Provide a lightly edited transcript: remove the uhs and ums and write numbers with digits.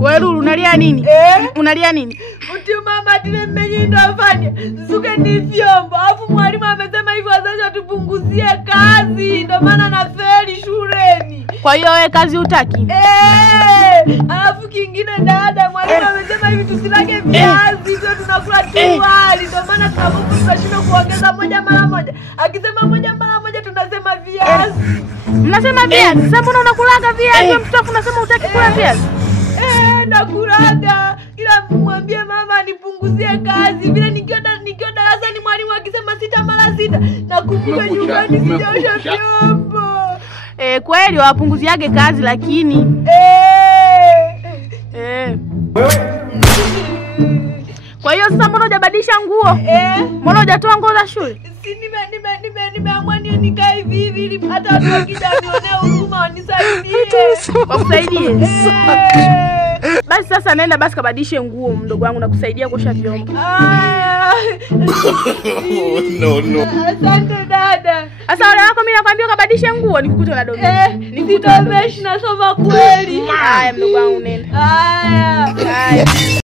Wewe unalia nini? Unalia nini? Mtu mama tunemejinda afanye. Zuke ni vyombo. Alafu mwalimu amesema hivyo sasa tupunguzie kazi. Ndio maana na feli shuleni. Kwa hiyo wewe kazi hutaki? Alafu kingine dada mwalimu amesema hivi tusilage viazi ndio tunakula tu wali. Ndio maana tunashinda kuongeza moja mara moja. Akisema moja mara moja tunasema viazi. Mnasema viazi? Sasa mbona unakulaga viazi? Mtoto unasema hutaki kula viazi? Nakulaga. Ila mwambie mama nipunguzie kazi. Vile nikiwa darasani mwalimu akisema 6 mara 6 nakumbuka nyumbani sijaosha vyombo. Kweli wapunguziage kazi lakini Kwa hiyo sasa mbona hujabadilisha nguo? Mbona hujatoa nguo za shule? Si nimeamua nikae hivi hivi ili hata watu wakija nionee huruma wanisaidie. Wakusaidie? Basi sasa nenda basi kabadilishe nguo mdogo wangu na kusaidia kuosha vyombo. No. Asante dada. Sasa wale wako mimi nakwambia kabadilishe nguo nikukute na dogo. Nikutomeshi nasoma kweli. Haya mdogo wangu nenda. Haya.